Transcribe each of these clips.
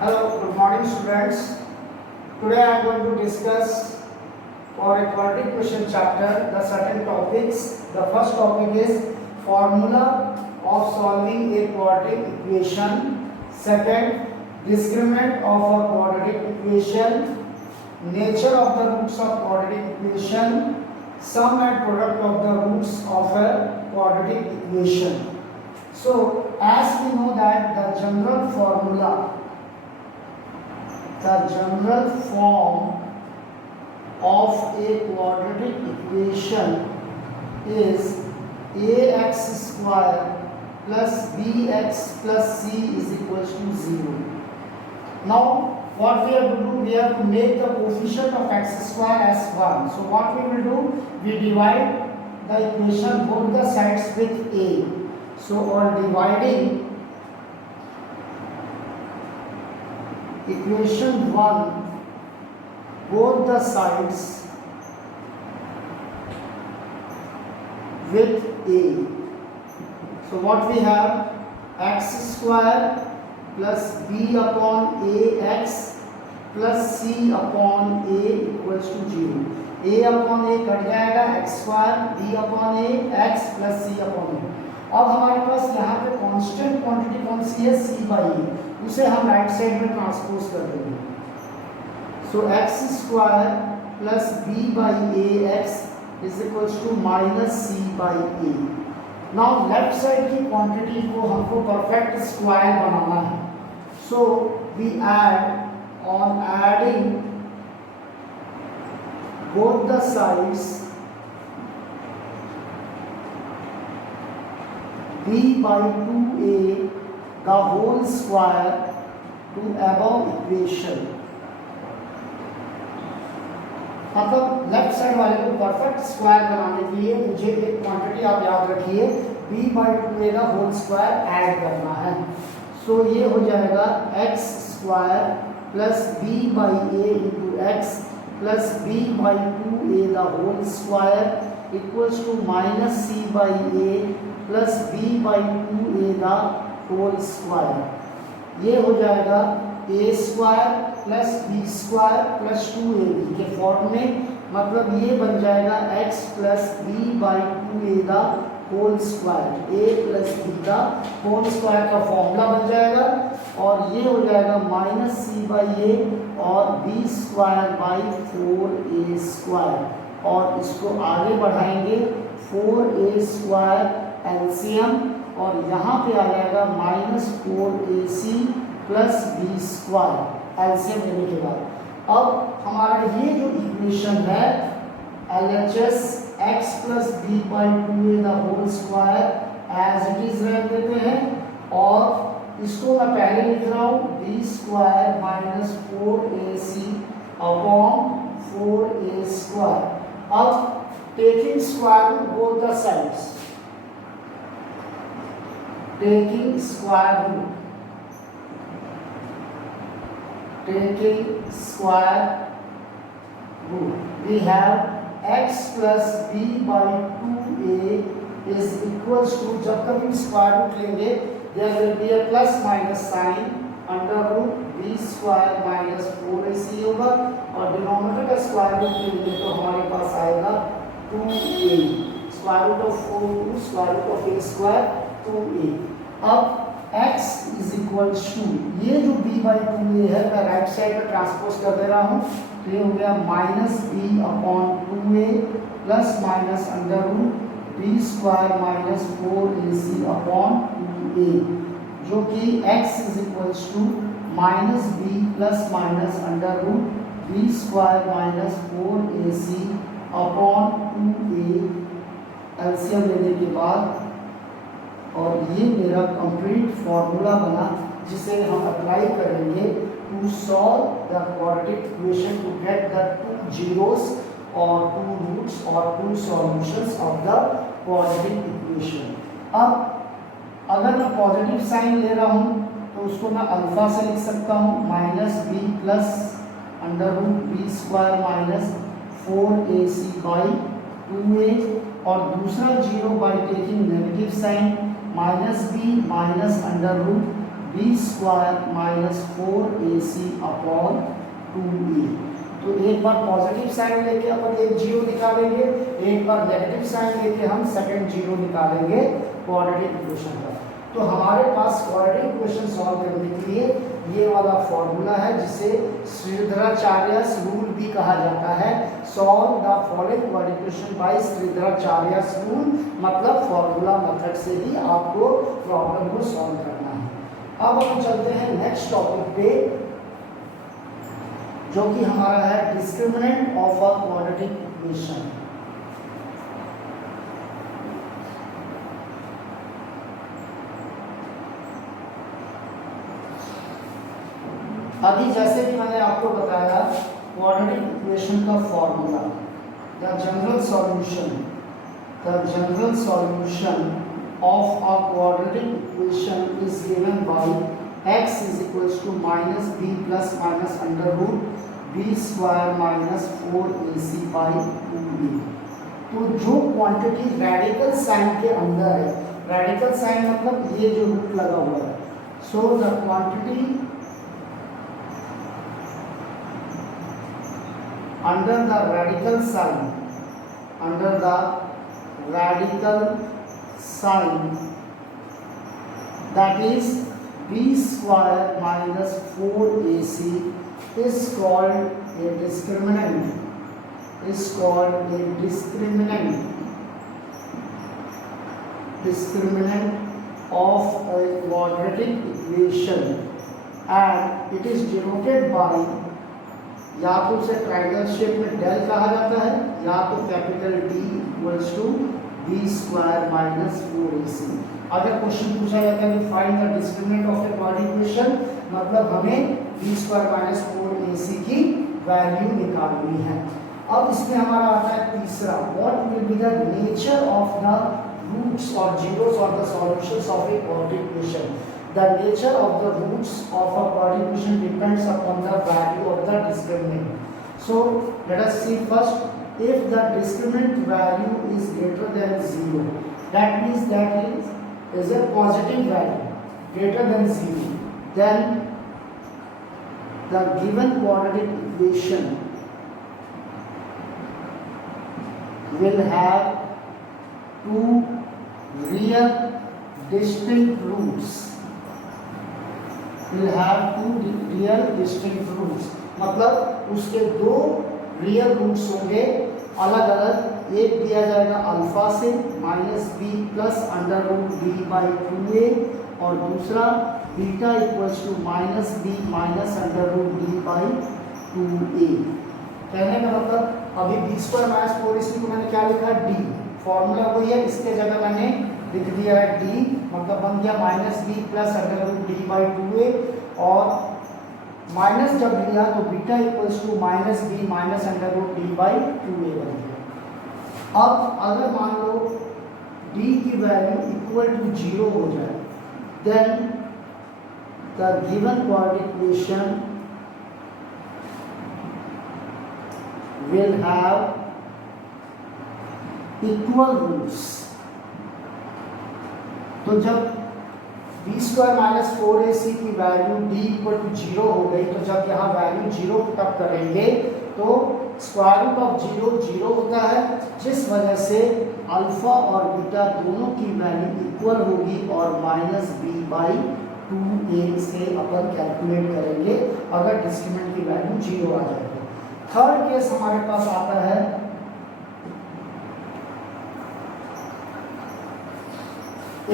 Hello, good morning students. Today I am going to discuss for a quadratic question chapter the certain topics. The first topic is formula of solving a quadratic equation. Second, discriminant of a quadratic equation. Nature of the roots of quadratic equation. Sum and product of the roots of a quadratic equation. So, as we know that the general form of a quadratic equation is ax square plus bx plus c is equals to 0. Now what we have to do, we have to make the coefficient of x square as 1. So what we will do, we divide the equation both the sides with a. So on dividing equation 1 both the sides with a. So what we have, x square plus b upon ax plus c upon a equals to 0. a upon a cut जाएगा, x square b upon a x plus c upon a. अब हमारे पास यहाँ पे constant quantity कौन सी है, c by ए, उसे हम right side में ट्रांसपोज कर देंगे. So x square plus b by a x is equals to minus c by a. Now left side की क्वांटिटी को हमको परफेक्ट स्क्वायर बनाना है. So we add on adding both the sides b by 2a the whole square to above equation. मतलब left side वाले को perfect square बनाने के लिए मुझे एक क्वांटिटी आप याद रखिए, b by 2a का होल स्क्वायर ऐड करना है. सो ये हो जाएगा x square plus b by a into x plus b by 2a the whole square equals to minus c by a plus b by 2a the whole square. ये हो जाएगा a square plus b square plus 2ab के form में. मतलब ये बन जाएगा x plus b by 2a the whole square, a plus b का होल स्क्वायर का फॉर्मूला बन जाएगा. और ये हो जाएगा माइनस c बाई a और b square by 4a square. और इसको आगे बढ़ाएंगे 4a स्क्वायर एलसीएम और यहाँ पे आ जाएगा minus 4ac plus b square LCM लेने के बाद. अब हमारा ये जो इक्वेशन है LHS x plus b by 2a the whole square as it is रख देते हैं. और इसको मैं पहले लिख रहा हूँ b square minus 4ac upon 4a square. अब taking square root both the sides, taking square root we have x plus b by 2a is equals to, जब कभी स्क्वायर रूट लेंगे there will be a plus minus sign under root b square minus 4ac होगा. और denominator का square root लेंगे तो हमारे पास आएगा 2a. Square root of 4 2 square root of a square 2a. अब x इज इक्वल टू, ये जो b बाई 2a है मैं राइट साइड में ट्रांसपोज कर दे रहा हूँ. तो ये हो गया minus b upon 2a plus minus under root b square minus 4ac upon 2a, जो कि x is equal to minus b plus minus under root b square minus 4ac upon 2a LCM लेने के बाद. और ये मेरा complete formula बना जिसे हम अप्लाई करेंगे to solve the quadratic equation to get the 2 zeros और 2 रूट्स और 2 solutions of the quadratic equation. अब अगर मैं पॉजिटिव साइन ले रहा हूँ तो उसको मैं अल्फा से लिख सकता हूँ minus b plus under root b square minus 4ac by 2a. और दूसरा zero by taking negative sign minus b minus under root b square minus 4ac upon 2a। तो एक बार पॉजिटिव साइन लेके अपन एक जीरो निकालेंगे, एक बार नेगेटिव साइन लेके हम सेकंड जीरो निकालेंगे क्वाड्रेटिक इक्वेशन का। तो हमारे पास क्वाड्रेटिक इक्वेशन सॉल्व करने के लिए ये वाला फॉर्मूला है जिसे श्रीधराचार्यस रूल भी कहा जाता है। Solve the following quadratic equation by Sridharacharya's rule, मतलब फॉर्मूला मेथड से ही आपको प्रॉब्लम को सॉल्व करना है। अब हम चलते हैं नेक्स्ट टॉपिक पे, जो कि हमारा है discriminant of a quadratic equation. अभी जैसे कि मैंने आपको बताया क्वाड्रेटिक इक्वेशन का formula, the general solution of a quadratic equation is given by x is equals to minus b plus minus under root b square minus 4ac by 2b। तो जो quantity radical sign के अंदर है, radical sign मतलब ये जो root लगा हुआ है, so the quantity under the radical sign that is b square minus 4ac is called a discriminant, of a quadratic equation, and it is denoted by, या तो उसे ट्रायंगल शेप में डेल कहा जाता है, या तो capital D equals to b square minus 4ac। अगर क्वेश्चन पूछा जाता है कि find the discriminant of a quadratic equation, मतलब हमें बी स्क्वायर माइनस 4ac की वैल्यू निकालनी है। अब इसमें हमारा आता है तीसरा, what will be the nature of the roots और जीरोस और the solutions of a quadratic equation. The nature of the roots of a quadratic equation depends upon the value of the discriminant. So let us see first, if the discriminant value is greater than 0, that means that is a positive value greater than 0, then the given quadratic equation will have two real distinct roots, मतलब उसके दो real roots होंगे अलग अलग। एक दिया जाएगा alpha से minus b plus under root b by 2a, और दूसरा beta equals to minus b minus under root b by 2a। कहने का मतलब अभी बी स्क्वायर माइनस 4ac को मैंने क्या लिखा है, डी, फॉर्मूला वही है, इसके जगह मैंने लिख दिया है डी, मतलब बन गया minus b plus under root D by 2a, और माइनस जब लिया तो beta equals to minus b minus under root D by 2a बन गया। अब अगर मान लो d की वैल्यू इक्वल टू 0 हो जाए, then the given quadratic equation will have equal roots. तो जब बी स्क्वायर माइनस 4ac की वैल्यू d इक्वल टू 0 हो गई, तो जब यहाँ वैल्यू 0 पुटअप करेंगे तो स्क्वायर रूट ऑफ 0 0 होता है, जिस वजह से अल्फा और बीटा दोनों की वैल्यू इक्वल होगी, और माइनस बी बाई 2a से अपन कैलकुलेट करेंगे अगर डिस्क्रिमिनेंट की वैल्यू 0 आ जाएगी। थर्ड केस हमारे पास आता है,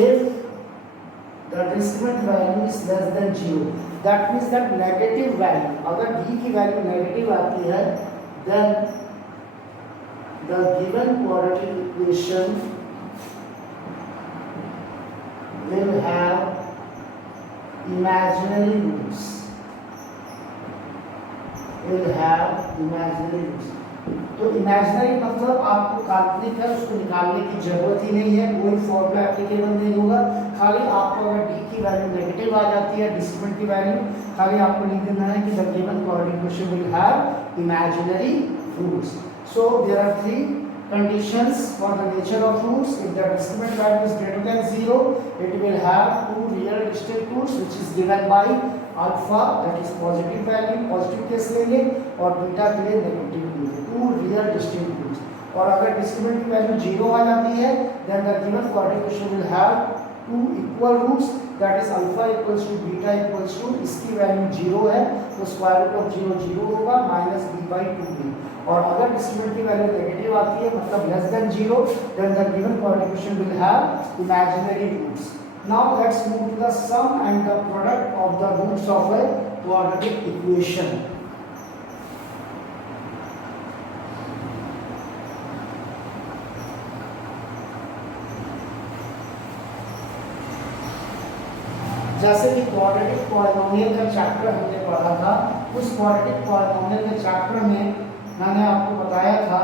if the discriminant value is less than 0, that means that negative value, अगर d की वैल्यू नेगेटिव आती है, then the given quadratic equation will have imaginary roots, तो इमेजिनरी मतलब आपको काल्पनिक है, उसको निकालने की जरूरत ही नहीं है, कोई फॉर्मूला एप्लीकेबल नहीं होगा। खाली आपको अगर डी की वैल्यू नेगेटिव आ जाती है, डिस्क्रिमिनेंट की वैल्यू, खाली आपको लिख देना है कि the given quadratic equation will have imaginary roots. So there are 3 conditions for the nature of roots. If the discriminant value is greater than 0, it will have two real distinct roots, which is given by alpha, that is positive value, positive case लेंगे, और beta के लिए negative लेंगे, two real distinct roots. और अगर discriminant की value 0 आ जाती है, then the given quadratic equation will have two equal roots, that is alpha equals to beta equals to, इसकी वैल्यू 0 है तो स्क्वायर रूट ऑफ 0 0 होगा माइनस b बाई 2b. और अगर डिस्क्रिमिनेंट की वैल्यू नेगेटिव आती है, मतलब less than 0, then the given quadratic equation will have imaginary roots. Now let's move to the sum and the product of the roots of a quadratic equation. जैसे कि quadratic polynomial का chapter हमने पढ़ा था, उस क्वाड्रेटिक पॉलिनोमियल के chapter में मैंने आपको बताया था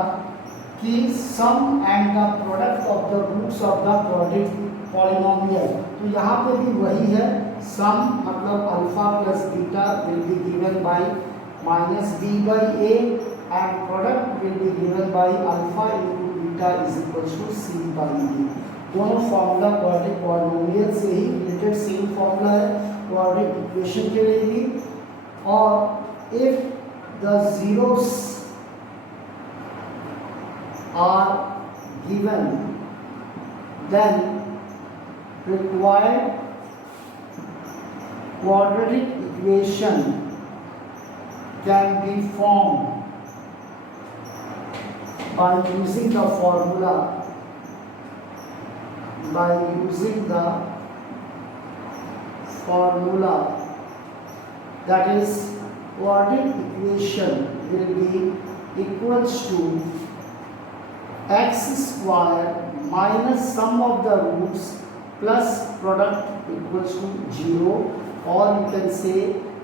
कि sum and the product of the roots of the quadratic polynomial. तो यहाँ पे भी वही है, सम मतलब alpha plus beta will be given by minus b by a and product will be given by alpha into beta is equals to c by a. दोनों formula quadratic polynomial से ही रिलेटेड सेम फॉर्मूला है quadratic equation के लिए भी. और if the zeros are given then required quadratic equation can be formed by using the formula, that is quadratic equation will be equals to x square minus sum of the roots plus product equals to 0, or you can say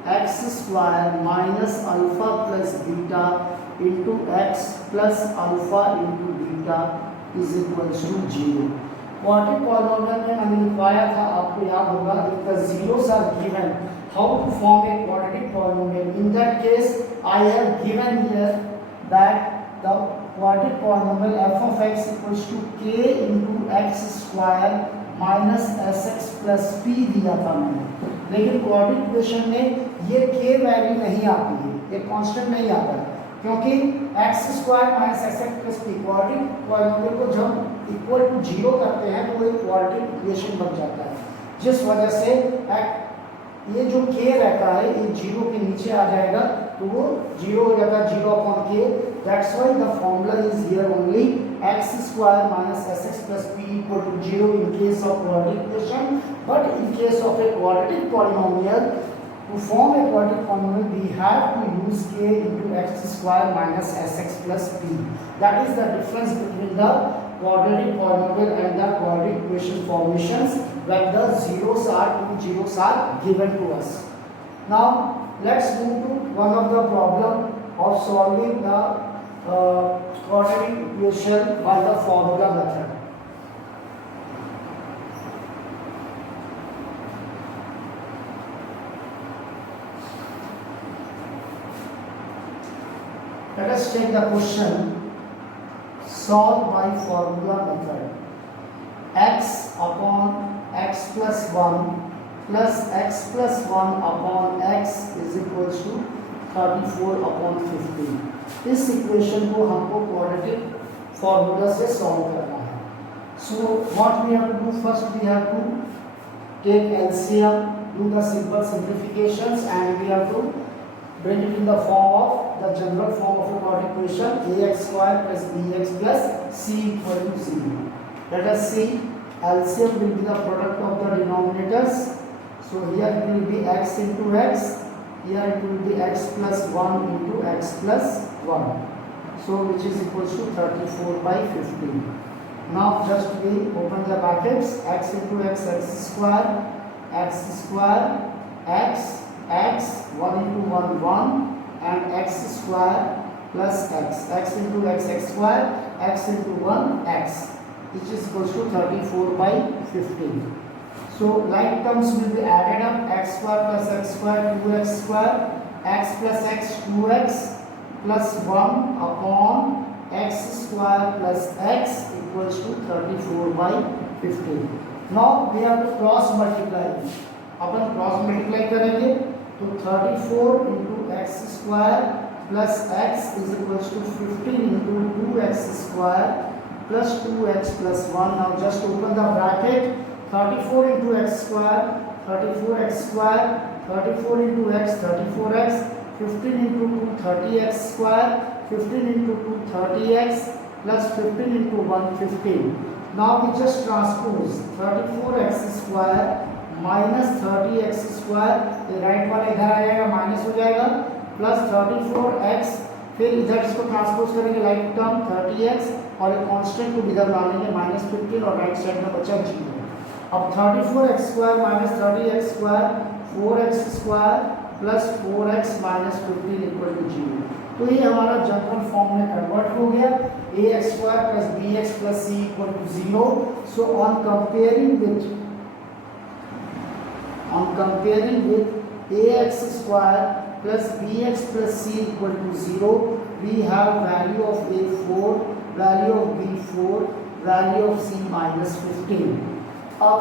x square minus alpha plus beta into x plus alpha into beta is equals to 0. Quadratic polynomial में हमने लिखवाया था, आपको याद होगा, if the zeros are given, how to form a quadratic polynomial. In that case, I have given here that the quadratic polynomial f of x equals to k into x square minus S x plus P दिया था मैंने. लेकिन quadratic equation में ये k value नहीं आती है, ये कांस्टेंट नहीं आता है, क्योंकि x square minus S x plus P quadratic polynomial को जब इक्वल टू 0 करते हैं तो वो एक क्वाड्रेटिक इक्वेशन बन जाता है, जिस वजह से ये जो k रहता है ये 0 के नीचे आ जाएगा तो वो 0 हो जाता है, 0 upon k. That's why the formula is here only x square minus sx plus p equal to 0 in case of quadratic equation. But in case of a quadratic polynomial, to form a quadratic polynomial we have to use k into x square minus sx plus p. That is the difference between the quadratic polynomial and the quadratic equation formations when the zeros are given to us. Now let's move to one of the problem of solving the quadratic equation by the formula method. Let us take the question solved by formula method. X upon x plus 1 plus x plus 1 upon x is equals to 34 upon 15. इस equation को हमको quadratic formula से solve करना है. So what we have to do, first we have to take LCM, do the simple simplifications and we have to bring it in the form of the general form of a quadratic equation ax square plus bx plus c equal to 0. Let us see, LCM will be the product of the denominators. So here it will be x into x, here it will be x plus 1 into x plus 1, so which is equals to 34 by 15. Now just we open the brackets, x into x, x square, x 1 into 1 1 and x square plus x into x square, x into 1 x, which is equals to 34 by 15. So like terms will be added up, x square plus x square 2x square, x plus x 2x plus 1 upon x square plus x equals to 34 by 15. Now we have to cross multiply. Upon cross multiply करेंगे तो 34 into x square plus x is equals to 15 into 2x square plus 2x plus 1. Now just open the bracket. 34 into x square, 34x square, 34 into x, 34x, 15 into 2, 30x square, 15 into 2, 30x, plus 15 into 1, 15. Now we just transpose 34x square minus 30x square, ये right वाला इधर आ जाएगा, minus हो जाएगा, plus 34x, फिर इधर इसको transpose करेंगे लाइक टर्म 30x और कांस्टेंट को इधर ला लेंगे -15 और राइट साइड में बचा 0. अब 34x square minus 30x square 4x square plus 4x minus 15 equal to 0. तो ये हमारा जनरल फॉर्म में कन्वर्ट हो गया. ax square plus bx plus c equal to 0. So on comparing with ax square plus bx plus c equal to 0, we have value of a 4, value of b 4, value of c minus 15. अब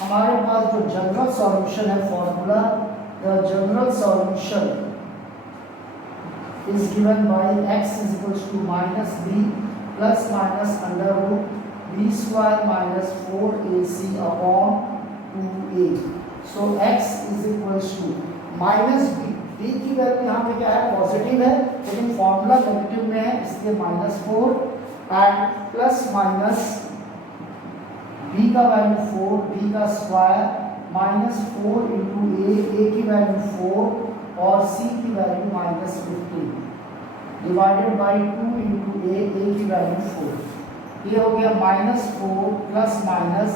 हमारे पास जो general solution है formula, the general solution is given by x is equals to minus b plus minus under root b square minus 4ac upon 2a. So x is equals to minus b की value यहाँ पे क्या है, positive है, लेकिन formula negative में है इसलिए -4 एंड प्लस माइनस b का वैल्यू 4, b का स्क्वायर -4 इंटू a की वैल्यू 4 और c की value -15 divided by 2 into a की वैल्यू 4. ये हो गया -4 प्लस माइनस,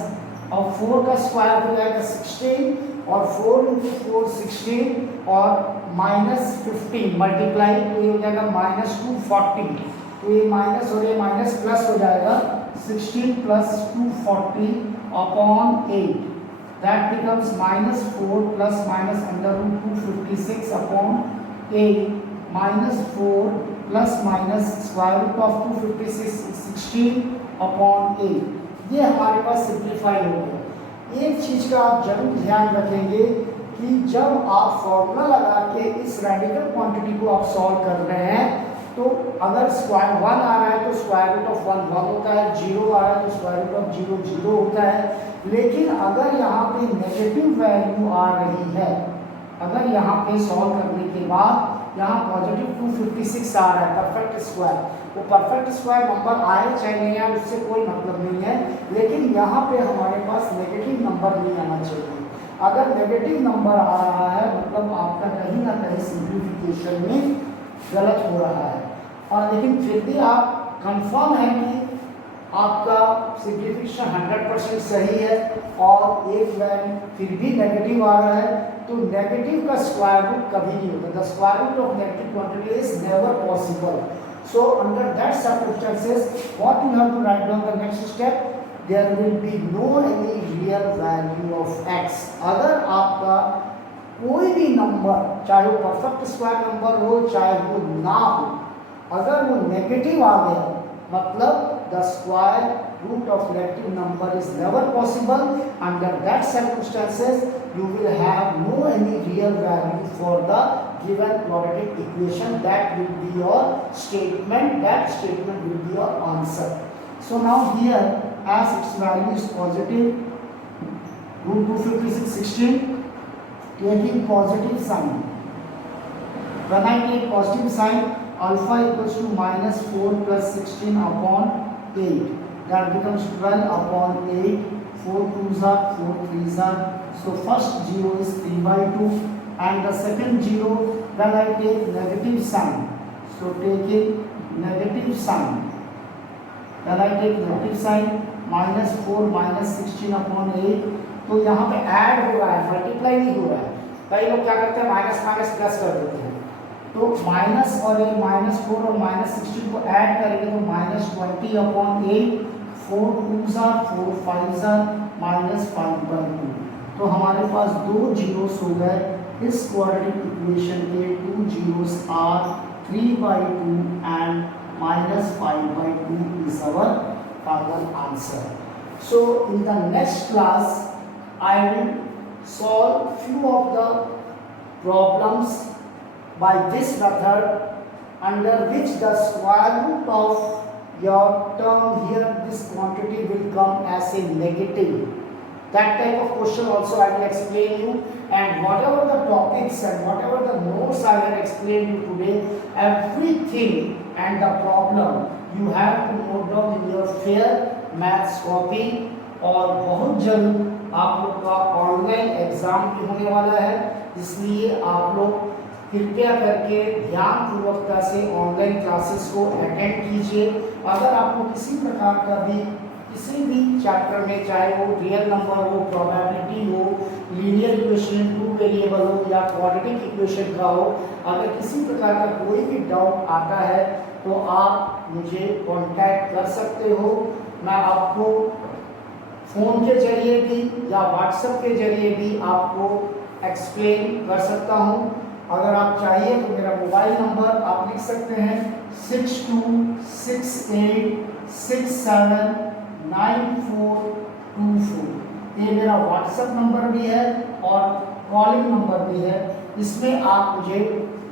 और 4 का स्क्वायर हो जाएगा 16 और 4 इंटू 4 16 और -15 मल्टीप्लाई तो ये हो जाएगा -240. तो ये माइनस और ये माइनस प्लस हो जाएगा 16 plus 240 upon 8. That becomes -4 plus minus under root 256 upon 8 minus 4 plus minus square root of 256 16 upon 8. ये हमारे पास सिंप्लीफाई हो गया. एक चीज़ का आप जरूर ध्यान रखेंगे कि जब आप फॉर्मूला लगा के इस रेडिकल क्वांटिटी को आप सॉल्व कर रहे हैं तो अगर स्क्वायर 1 आ रहा है तो स्क्वायर रूट ऑफ 1 1 होता है, 0 आ रहा है तो स्क्वायर रूट ऑफ 0 0 होता है. लेकिन अगर यहाँ पे नेगेटिव वैल्यू आ रही है, अगर यहाँ पे सॉल्व करने के बाद यहाँ पॉजिटिव 256 आ रहा है परफेक्ट स्क्वायर, वो परफेक्ट स्क्वायर नंबर आए चाहे नहीं आए उससे कोई मतलब नहीं है, लेकिन यहाँ पे हमारे पास नेगेटिव नंबर नहीं आना चाहिए. अगर नेगेटिव नंबर आ रहा है मतलब आपका कहीं ना कहीं सिंप्लीफिकेशन में गलत हो रहा है. और लेकिन फिर भी आप कंफर्म है कि आपका सिंप्लीफिकेशन 100% सही है और एक वैल्यू फिर भी नेगेटिव आ रहा है, तो नेगेटिव का स्क्वायर रूट कभी नहीं होता. The square root of negative quantity is never possible. So under that circumstances what you have to write down the next step, there will be no any real value of x. अगर आपका कोई भी number चाहे वो perfect square number हो चाहे वो ना हो, अगर वो नेगेटिव आ गया मतलब the square root of negative number is never possible. Under that circumstances you will have no any real value for the given quadratic equation. That will be your statement, that statement will be your answer. So now here as its value is positive root 256 16, taking positive sign, when I take positive sign alpha equals to -4 plus 16 upon 8, that becomes 12 upon 8. 4 2s are 4 3s are, so first 0 is 3/2 and the second 0 when I take negative sign, so taking negative sign, when I take negative sign -4 -16 upon 8, तो यहाँ पे add हो रहा है, multiply नहीं हो रहा है. कई लोग क्या करते हैं माइनस माइनस प्लस कर देते हैं, तो माइनस और ये -4 और -16 को ऐड करेंगे तो -20 upon 8, 4 2s are 4 5s are -5/2. तो हमारे पास दो जीरोस हो गए. इस क्वाड्रेटिक इक्वेशन के 2 zeros are 3/2 and minus 5 by 2 is our final answer. So in the next class I will solve few of the problems by this method under which the square root of your term here, this quantity will come as a negative. That type of question also I will explain you, and whatever the topics and whatever the notes I have explained you today, everything and the problem you have to note down in your fair maths copy. और बहुत जल्द आप लोग का online exam भी होने वाला है, इसलिए आप लोग कृपया करके ध्यानपूर्वकता से ऑनलाइन क्लासेस को अटेंड कीजिए। अगर आपको किसी प्रकार का भी किसी भी चैप्टर में, चाहे वो रियल नंबर हो, प्रोबेबिलिटी हो, लीनियर इक्वेशन, टू वेरिएबल हो या क्वाड्रेटिक इक्वेशन का हो, अगर किसी प्रकार का कोई भी डाउट आता है तो आप मुझे कांटेक्ट कर सकते हो। मैं आपको फ़ोन के जरिए भी या व्हाट्सएप के जरिए भी आपको एक्सप्लेन कर सकता हूँ। अगर आप चाहिए तो मेरा मोबाइल नंबर आप लिख सकते हैं 6268679424। ये मेरा व्हाट्सएप नंबर भी है और कॉलिंग नंबर भी है, इसमें आप मुझे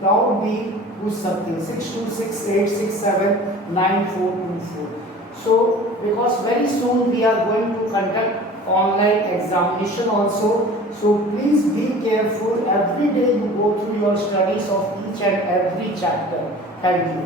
डाउट भी पूछ सकते हैं 6268679424। So because very soon we are going to conduct online examination also, so please be careful every day you go through your studies of each and every chapter. Thank you.